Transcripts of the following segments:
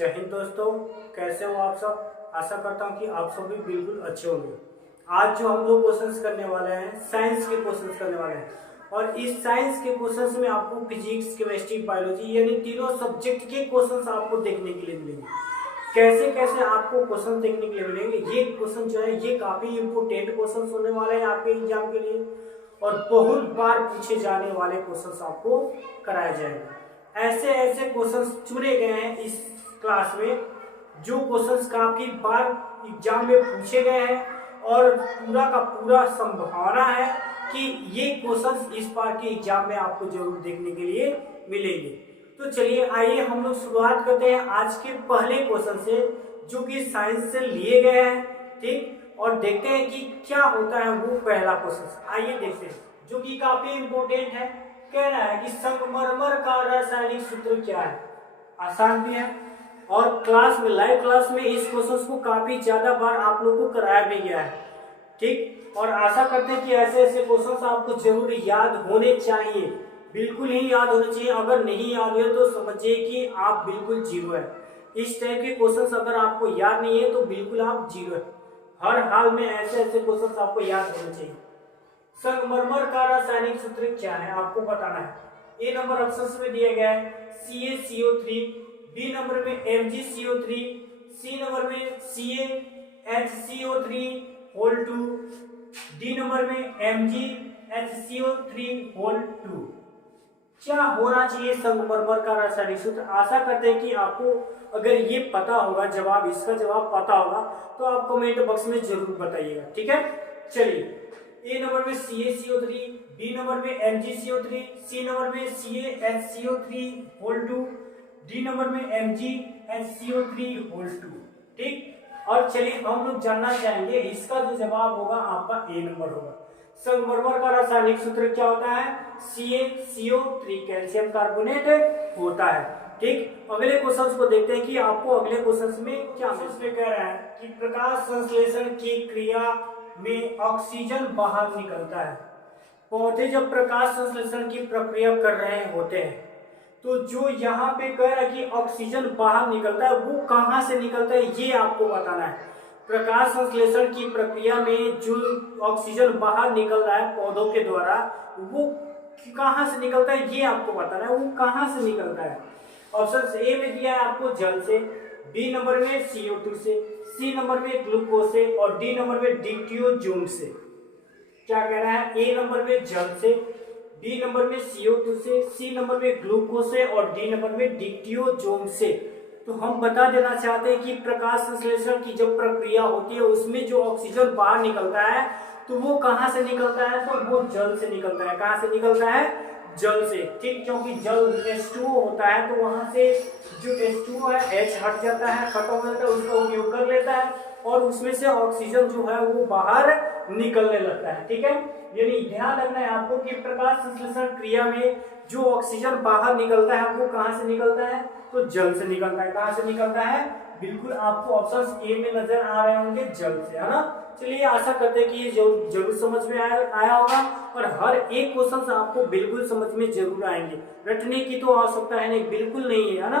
जय हिंद दोस्तों, कैसे हो आप सब। आशा करता हूँ कि आप सब भी बिल्कुल अच्छे होंगे। आज जो हम लोग क्वेश्चंस करने वाले हैं, साइंस के क्वेश्चंस करने वाले हैं और इस साइंस के क्वेश्चंस में आपको फिजिक्स, केमिस्ट्री, बायोलॉजी यानी तीनों सब्जेक्ट के क्वेश्चंस आपको देखने के लिए मिलेंगे। कैसे कैसे आपको क्वेश्चन देखने के लिए मिलेंगे, ये क्वेश्चन जो है ये काफी इंपोर्टेंट क्वेश्चन होने वाले हैं आपके एग्जाम के लिए और बहुत बार पूछे जाने वाले क्वेश्चंस आपको कराया जाएगा। ऐसे ऐसे क्वेश्चंस चुने गए हैं इस क्लास में जो क्वेश्चंस काफी बार एग्जाम में पूछे गए हैं और पूरा का पूरा संभावना है कि ये क्वेश्चंस इस बार के एग्जाम में आपको जरूर देखने के लिए मिलेंगे। तो चलिए आइए हम लोग शुरुआत करते हैं आज के पहले क्वेश्चन से जो कि साइंस से लिए गए हैं, ठीक, और देखते हैं कि क्या होता है वो पहला क्वेश्चन। आइए देखते हैं जो कि काफी इंपोर्टेंट है। कह रहा है कि संगमरमर का रासायनिक सूत्र क्या है। आसान भी है और क्लास में, लाइव क्लास में इस क्वेश्चन को काफी ज्यादा बार आप लोगों को कराया भी गया है, ठीक, और आशा करते हैं कि ऐसे ऐसे क्वेश्चन आपको जरूर याद होने चाहिए, बिल्कुल ही याद होने चाहिए। अगर नहीं याद हुए तो समझिए कि आप बिल्कुल जीरो है। इस टाइप के क्वेश्चंस अगर आपको याद नहीं है तो बिल्कुल आप जीरो है। हर हाल में ऐसे ऐसे क्वेश्चंस आपको याद होने चाहिए। संगमरमर का रासायनिक सूत्र क्या है आपको बताना है। ए नंबर ऑप्शन में दिया गया है CaCO3, बी नंबर में MgCO3, सी नंबर में CaHCO3 होल 2, डी नंबर में MgHCO3 होल 2। क्या होना चाहिए संगमरमर का रासायनिक सूत्र। आशा करते हैं कि आपको अगर ये पता होगा, जवाब इसका जवाब पता होगा तो आप कमेंट बॉक्स में जरूर बताइएगा, ठीक है। चलिए ए नंबर में CaCO3, बी नंबर में MgCO3, सी नंबर में CaHCO3 होल 2, डी नंबर में MgHCO3 होल 2, ठीक। और चलिए हम लोग जानना चाहेंगे इसका जो जवाब होगा आपका ए नंबर होगा। संगमरमर का रासायनिक सूत्र क्या होता है। CaCO3 कैल्शियम कार्बोनेट होता है, ठीक। अगले क्वेश्चन को देखते हैं कि आपको अगले क्वेश्चन में क्या में कह रहा है कि प्रकाश संश्लेषण की क्रिया में ऑक्सीजन बाहर निकलता है। पौधे जब प्रकाश संश्लेषण की प्रक्रिया कर रहे होते हैं तो जो यहाँ पे कह रहा है कि ऑक्सीजन बाहर निकलता है, वो कहाँ से निकलता है ये आपको बताना है। प्रकाश संश्लेषण की प्रक्रिया में जो ऑक्सीजन बाहर निकल रहा है पौधों के द्वारा, वो कहाँ से निकलता है ये आपको बताना है। वो कहाँ से निकलता है। ऑप्शन ए में दिया है आपको जल से, बी नंबर में CO2 से, सी नंबर में ग्लूकोज से और डी नंबर में डिक्टियोजोम से। क्या कह रहा है। ए नंबर में जल से, बी नंबर में CO2 से, सी नंबर में ग्लूकोज से और डी नंबर में डिक्टियोजोम से। तो हम बता देना चाहते हैं कि प्रकाश संश्लेषण की जब प्रक्रिया होती है उसमें जो ऑक्सीजन बाहर निकलता है तो वो कहाँ से निकलता है, तो वो जल से निकलता है। कहाँ से निकलता है, जल से, ठीक, क्योंकि जल H2O होता है तो वहां से जो H2O है H हट जाता है, खत्म हो जाता है, उसका उपयोग कर लेता है और उसमें से ऑक्सीजन जो है वो बाहर निकलने लगता है, ठीक है। यानी ध्यान रखना है आपको कि प्रकाश संश्लेषण क्रिया में जो ऑक्सीजन बाहर निकलता है वो कहाँ से निकलता है, तो जल से निकलता है। कहाँ से निकलता है, बिल्कुल आपको ऑप्शन ए में नजर आ रहे होंगे, जल से, है ना। चलिए आशा करते हैं कि ये जरूर समझ में आया होगा और हर एक क्वेश्चन आपको बिल्कुल समझ में जरूर आएंगे। रटने की तो आवश्यकता है नहीं, बिल्कुल नहीं है ना।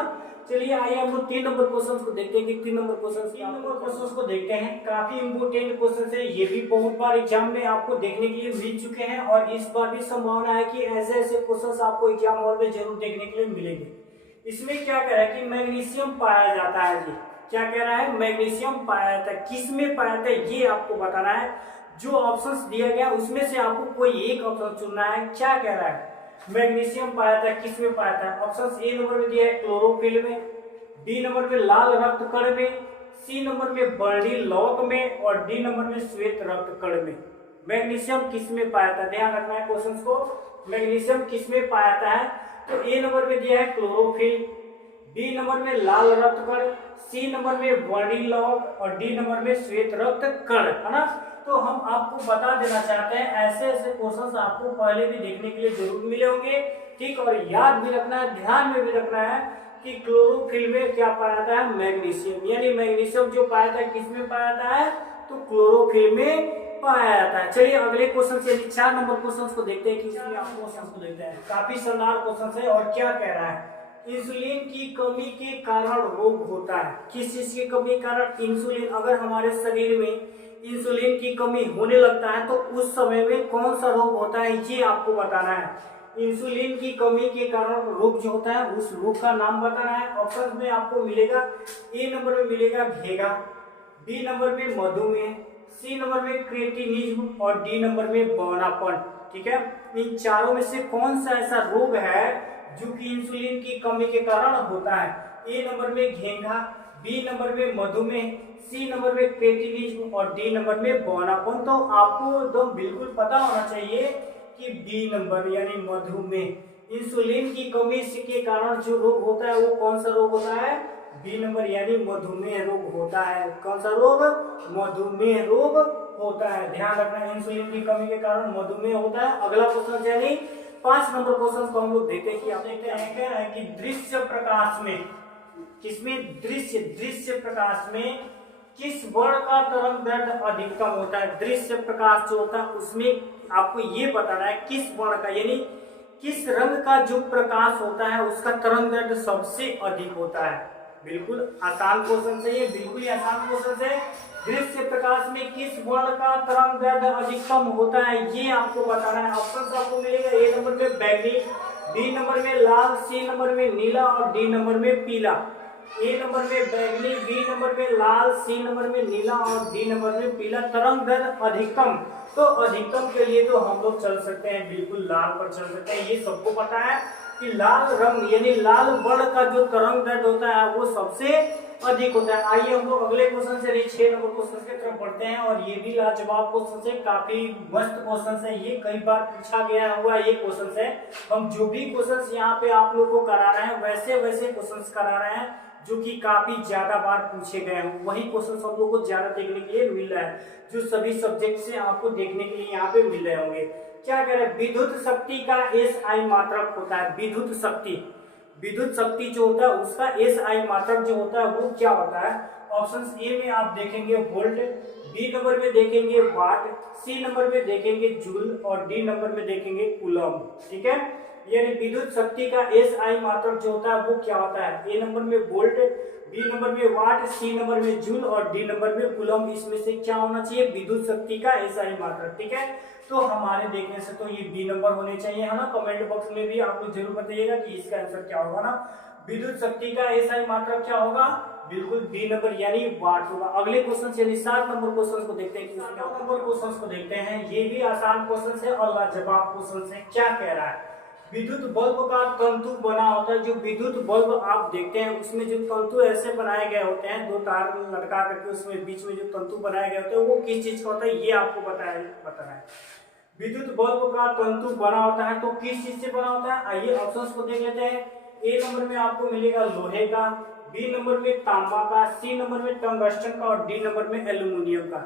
चलिए आइए हम लोग 3 नंबर क्वेश्चन को देखते हैं कि 3 नंबर क्वेश्चन को देखते हैं। काफी इंपोर्टेंट क्वेश्चन है, ये भी बहुत बार एग्जाम में आपको देखने के लिए मिल चुके हैं और इस बार भी संभावना है कि ऐसे ऐसे क्वेश्चन आपको एग्जाम हॉल में जरूर देखने के लिए मिलेंगे। इसमें क्या कह रहा है कि मैग्नीशियम पाया जाता है जी। क्या कह रहा है, मैग्नीशियम पाया जाता है। किस में पाया जाता है ये आपको बताना है। जो ऑप्शंस दिया गया उसमें से आपको कोई एक ऑप्शन चुनना है। क्या कह रहा है, मैग्नीशियम पाया जाता है, किस में पाया जाता है। ऑप्शन ए नंबर में दिया है क्लोरोफिल में, बी नंबर में लाल रक्त कण में, सी नंबर में बर्नी लौक में और डी नंबर में श्वेत रक्त कण में। मैग्नीशियम किस में पाया जाता है, ध्यान रखना है क्वेश्चन को। मैग्नीशियम किस में पाया जाता है, तो ए नंबर में दिया है क्लोरोफिल, बी नंबर में लाल रक्त कण, सी नंबर में बर्नी लौक और डी नंबर में श्वेत रक्त कण, है ना। तो हम आपको बता देना चाहते हैं ऐसे ऐसे क्वेश्चंस आपको पहले भी देखने के लिए जरूर मिले होंगे, ठीक, और याद भी रखना है, ध्यान में भी रखना है कि क्लोरोफिल में क्या पाया जाता है, मैग्नीशियम। यानी मैग्नीशियम जो पाया जाता है किस में पाया जाता है, तो क्लोरोफिल में पाया जाता है। चलिए अगले क्वेश्चन से 4 नंबर क्वेश्चन को देखते हैं कि इसमें आप क्वेश्चन को देखते हैं। काफी शानदार क्वेश्चन है और क्या कह रहा है, इंसुलिन की कमी के कारण रोग होता है। किस चीज की कमी के कारण? इंसुलिन। अगर हमारे शरीर में इंसुलिन की कमी होने लगता है तो उस समय में कौन सा रोग होता है, ये आपको बताना है। इंसुलिन की कमी के कारण रोग जो होता है उस रोग का नाम बताना है। ऑप्शन में आपको मिलेगा, ए नंबर में मिलेगा घेगा, बी नंबर में मधुमेह, सी नंबर में क्रिएटिनिज्म और डी नंबर में बौनापन। ठीक है, इन चारों में से कौन सा ऐसा रोग है जो कि इंसुलिन की कमी के कारण होता है? ए नंबर में घेंघा, बी नंबर में मधुमेह, सी नंबर में क्रिएटिनिज्म और डी नंबर में बौनापन। तो आपको एकदम बिल्कुल पता होना चाहिए कि बी नंबर यानी मधुमेह। इंसुलिन की कमी के कारण जो रोग होता है वो कौन सा रोग होता है? बी नंबर यानी मधुमेह रोग होता है। कौन सा रोग? मधुमेह रोग होता है। ध्यान रखना, इंसुलिन की कमी के कारण मधुमेह होता है। अगला क्वेश्चन यानी 5 नंबर क्वेश्चन को हम लोग देखते हैं कि आप देखते हैं कह रहा है कि दृश्य प्रकाश में, किसमें? दृश्य प्रकाश में किस वर्ण का तरंग दैर्ध्य अधिकतम होता है? दृश्य प्रकाश जो होता है उसमें आपको ये बताना है किस वर्ण का, यानी किस रंग का जो प्रकाश होता है उसका तरंग दैर्ध्य सबसे अधिक होता है। बिल्कुल आसान क्वेश्चन है ये, बिल्कुल ही आसान क्वेश्चन है। दृश्य प्रकाश में किस वर्ण का तरंग दैर्ध्य अधिकतम होता है ये आपको बताना है। ऑप्शन आपको मिलेगा, ए नंबर में बैगनी, बी नंबर में लाल, सी नंबर में नीला और डी नंबर में पीला। ए नंबर में बैगनी, बी नंबर में लाल, सी नंबर में नीला और डी नंबर में पीला। तरंग दैर्ध्य अधिकतम, तो अधिकतम के लिए तो हम लोग चल सकते हैं बिल्कुल लाल पर चल सकते हैं। ये सबको पता है कि लाल रंग यानी लाल वर्ण का जो तरंग दैर्ध्य होता है वो सबसे अधिक होता है। आइए हम लोग अगले क्वेश्चन से 6 नंबर क्वेश्चन की तरफ बढ़ते हैं और ये भी लाजवाब क्वेश्चन है, काफी मस्त क्वेश्चन है। ये कई बार पूछा गया हुआ ये क्वेश्चन है। हम जो भी क्वेश्चन यहाँ पे आप लोग को करा रहे हैं वैसे वैसे क्वेश्चन करा रहे हैं जो कि काफी ज्यादा बार पूछे गए हैं। वही क्वेश्चन हम लोग को ज्यादा देखने के लिए मिल रहा है जो सभी सब्जेक्ट से आपको देखने के लिए यहाँ पे मिल रहे होंगे। क्या कह रहे हैं? विद्युत शक्ति का SI मात्रक होता है। विद्युत शक्ति जो होता है उसका SI मात्रक जो होता है वो क्या होता है? ऑप्शन ए में आप देखेंगे वोल्ट, बी नंबर में देखेंगे वाट, सी नंबर में देखेंगे जूल और डी नंबर में देखेंगे कूलम। ठीक है, यानी विद्युत शक्ति का SI मात्रक जो होता है वो क्या होता है? ए नंबर में वोल्ट, बी नंबर में वाट, सी नंबर में जूल और डी नंबर में कूलम। इसमें से क्या होना चाहिए? विद्युत शक्ति का SI मात्रक। ठीक है, तो हमारे देखने से तो ये बी नंबर होने चाहिए, है ना। कमेंट बॉक्स में भी आप लोग जरूर बताइएगा कि इसका आंसर क्या होगा ना। विद्युत शक्ति का SI मात्रक क्या होगा? बिल्कुल बी नंबर यानी वाट होगा। अगले क्वेश्चन चलिए 7 नंबर क्वेश्चन को देखते हैं कि 7 नंबर क्वेश्चन को देखते हैं। ये भी आसान क्वेश्चन है और लाजवाब क्वेश्चन है। क्या कह रहा है? विद्युत बल्ब का तंतु बना होता है। जो विद्युत बल्ब आप देखते हैं उसमें जो तंतु ऐसे बनाए गए होते हैं, 2 तार लटका करके उसमें बीच में जो तंतु बनाए गए होते हैं वो किस चीज का होता है ये आपको बताना है। विद्युत बल्ब का तंतु बना होता है तो किस चीज से बना होता है? आइए ऑप्शंस को देख लेते हैं। ए नंबर में आपको मिलेगा लोहे का, बी नंबर में तांबा का, सी नंबर में टंगस्टन का और डी नंबर में एल्यूमिनियम का।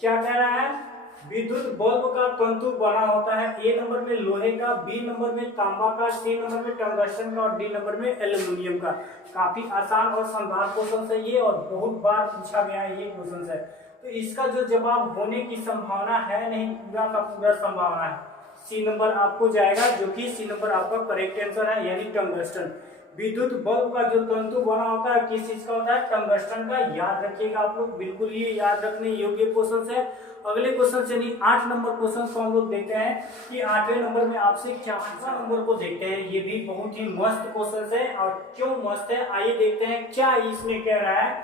क्या कह रहा है? विद्युत बल्ब का तंतु बना होता है ए नंबर में लोहे का, बी नंबर में तांबा का, सी नंबर में टंगस्टन का और डी नंबर में एल्यूमिनियम का। काफी आसान और शानदार क्वेश्चन है ये और बहुत बार पूछा गया है ये क्वेश्चन है। तो इसका जो जवाब होने की संभावना है नहीं, पूरा का पूरा संभावना है सी नंबर आपको जाएगा, जो कि सी नंबर आपका करेक्ट आंसर है यानी टंगस्टन। विद्युत बल्ब का जो तंतु बना होता है किस चीज का होता है? टंगस्टन का। याद रखिएगा आप लोग, बिल्कुल ये याद रखने योग्य क्वेश्चन है। अगले क्वेश्चन से नहीं 8 नंबर क्वेश्चन को हम लोग देखते हैं कि 8वें नंबर में आपसे क्या 8वां नंबर को देखते हैं। ये भी बहुत ही मस्त क्वेश्चन है और क्यों मस्त है आइए देखते हैं। क्या इसमें कह रहा है?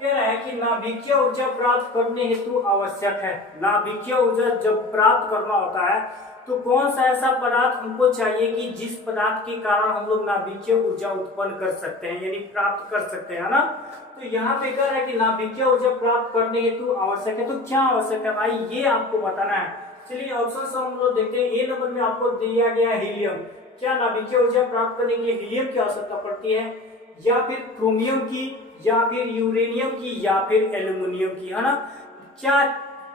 कह रहा है कि नाभिकीय ऊर्जा प्राप्त करने हेतु आवश्यक है। नाभिकीय ऊर्जा जब प्राप्त करना होता है तो कौन सा ऐसा पदार्थ हमको चाहिए कि जिस पदार्थ के कारण हम लोग नाभिकीय ऊर्जा उत्पन्न कर सकते हैं यानी प्राप्त कर सकते हैं, ना। तो यहाँ पे कह रहा है कि नाभिकीय ऊर्जा प्राप्त करने हेतु आवश्यक है। तो क्या आवश्यक है भाई ये आपको बताना है। चलिए ऑप्शन हम लोग देखते हैं। ए नंबर में आपको दिया गया हीलियम। क्या नाभिकीय ऊर्जा प्राप्त करने के लिए हीलियम की आवश्यकता पड़ती है, या फिर क्रोमियम की, या फिर यूरेनियम की, या फिर एल्यूमिनियम की, है ना। क्या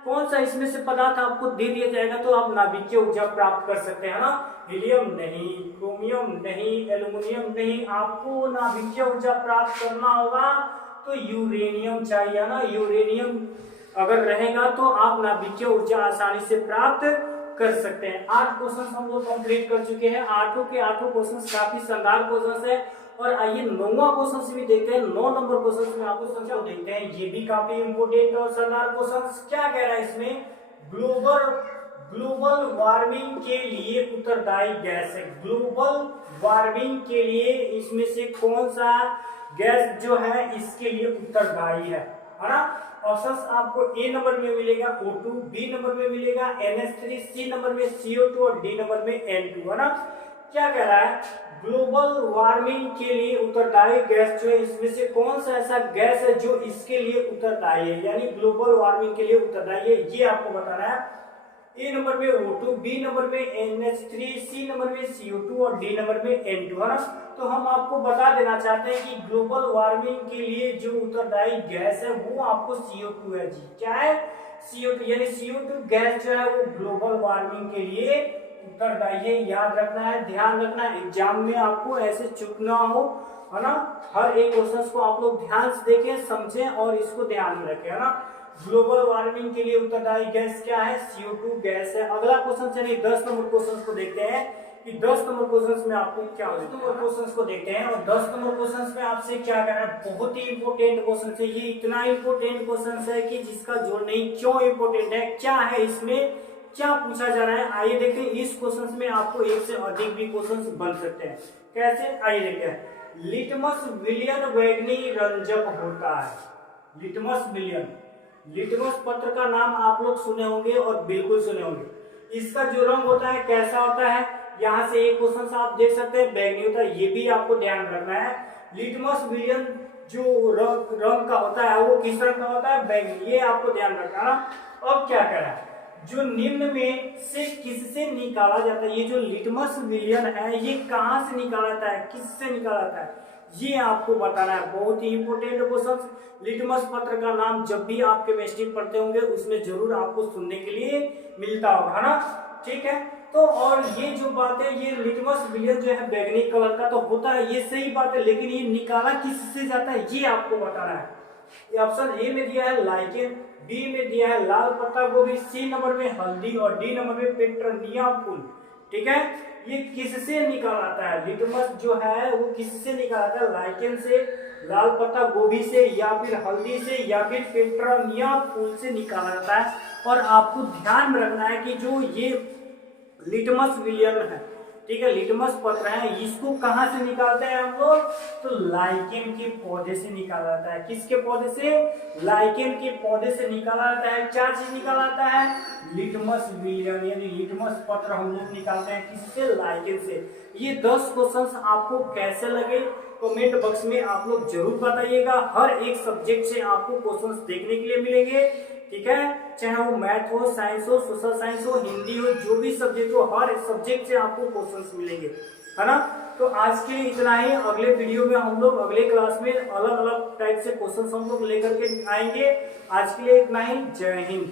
कौन सा इसमें से पदार्थ आपको दे दिया जाएगा तो आप नाभिकीय ऊर्जा प्राप्त कर सकते हैं ना। हीलियम नहीं, क्रोमियम नहीं, एल्यूमिनियम नहीं, आपको नाभिकीय ऊर्जा प्राप्त करना होगा तो यूरेनियम चाहिए ना। यूरेनियम अगर रहेगा तो आप नाभिकीय ऊर्जा आसानी से प्राप्त कर सकते हैं। 8 क्वेश्चन हम लोग कंप्लीट कर चुके हैं। 8 के 8 क्वेश्चन काफी शानदार क्वेश्चन है और आइए 9वां क्वेश्चन भी देखते हैं। 9 नंबर क्वेश्चन में आपको समझाओ देखते हैं, ये भी काफी इंपोर्टेंट और शानदार क्वेश्चन। क्या कह रहा है इसमें, ग्लोबल वार्मिंग के लिए उत्तरदायी गैस है। ग्लोबल वार्मिंग के लिए इसमें से कौन सा गैस जो है इसके लिए उत्तरदायी है ना। ऑप्शंस आपको ए नंबर में मिलेगा O2, बी नंबर में मिलेगा NH3, सी नंबर में CO2 और डी नंबर में N2 है ना। क्या कह रहा है, ग्लोबल वार्मिंग के लिए उत्तरदायी गैस जो है इसमें से कौन सा ऐसा गैस है जो इसके लिए उत्तरदायी है, यानी ग्लोबल वार्मिंग के लिए उत्तरदायी है, ये आपको बताना है। ए नंबर में O2, बी नंबर में NH3, सी नंबर में CO2 और डी नंबर में N2 है ना। तो हम आपको बता देना चाहते हैं कि ग्लोबल वार्मिंग के लिए जो उत्तरदायी गैस है वो आपको CO2 है जी। क्या है, CO2, यानी CO2 गैस जो है वो ग्लोबल वार्मिंग के लिए उत्तरदायी है। याद रखना है, ध्यान रखना है, एग्जाम में आपको ऐसे चुप ना हो है ना। हर एक क्वेश्चन को आप लोग ध्यान से देखें, समझें और इसको ध्यान में रखें है ना। ग्लोबल वार्मिंग के लिए उत्तरदायी गैस क्या है, CO2 गैस है। अगला क्वेश्चन चलिए 10 नंबर क्वेश्चन को देखते हैं कि 10 नंबर क्वेश्चन में आपको क्या होता है। 10 नंबर क्वेश्चन को देखते हैं और 10 नंबर क्वेश्चन में आपसे क्या करना है, बहुत ही इंपोर्टेंट क्वेश्चन है ये। इतना इंपोर्टेंट क्वेश्चन है कि जिसका जोड़ नहीं। क्यों इंपोर्टेंट है, क्या है इसमें, क्या पूछा जा रहा है, आइए देखते हैं। इस क्वेश्चन में आपको एक से अधिक भी क्वेश्चन बन सकते हैं। कैसे, आइए देखते हैं। लिटमस विलियन बैंगनी रंजक होता है। लिटमस विलियन, लिटमस पत्र का नाम आप लोग सुने होंगे और बिल्कुल सुने होंगे। इसका जो रंग होता है कैसा होता है, यहाँ से एक क्वेश्चन आप देख सकते हैं, बैंगनी होता है, ये भी आपको ध्यान रखना है। लिटमस विलियन जो रंग का होता है वो किस रंग का होता है, बैंगनी, ये आपको ध्यान रखना है। अब क्या करा है, जो निम्न में से किससे निकाला जाता है, ये जो लिटमस विलियन है ये कहां से निकाला जाता है, किससे निकाला जाता है, ये आपको बताना है। बहुत ही इंपोर्टेंट क्वेश्चन। लिटमस पत्र का नाम जब भी आप केमिस्ट्री पढ़ते होंगे उसमें जरूर आपको सुनने के लिए मिलता होगा ना, ठीक है। तो और ये जो बात है, ये लिटमस विलियन जो है बैंगनी कलर का तो होता है, ये सही बात है, लेकिन ये निकाला किससे जाता है ये आपको बताना है। ये ऑप्शन ए में दिया है लाइकेन, बी में दिया है लाल पत्ता गोभी, सी नंबर में हल्दी और डी नंबर में पेट्रोनिया फूल, ठीक है। ये किससे निकाला जाता है, लिटमस जो है वो किससे निकाला जाता है, लाइकेन से, लाल पत्ता गोभी से, या फिर हल्दी से, या फिर पेट्रोनिया फूल से निकाला जाता है। और आपको ध्यान में रखना है कि जो ये लिटमस विलियन है, ठीक है, लिटमस पत्र है, इसको कहां से निकालते हैं हम लोग, तो लाइकेन के पौधे से निकाला जाता है। किसके पौधे से, लाइकेन के पौधे से निकाला जाता है। क्या चीज निकाला जाता है, लिटमस विलियन, यानी लिटमस पत्र हम लोग निकालते हैं किससे, लाइकेन से। ये 10 क्वेश्चंस आपको कैसे लगे कमेंट बॉक्स में आप लोग जरूर बताइएगा। हर एक सब्जेक्ट से आपको क्वेश्चंस देखने के लिए मिलेंगे, ठीक है, चाहे वो मैथ हो, साइंस हो, सोशल साइंस हो, हिंदी हो, जो भी सब्जेक्ट हो, हर सब्जेक्ट से आपको क्वेश्चंस मिलेंगे, है ना। तो आज के लिए इतना ही। अगले वीडियो में हम लोग अगले क्लास में अलग अलग टाइप से क्वेश्चंस हम लोग लेकर के आएंगे। आज के लिए इतना ही। जय हिंद।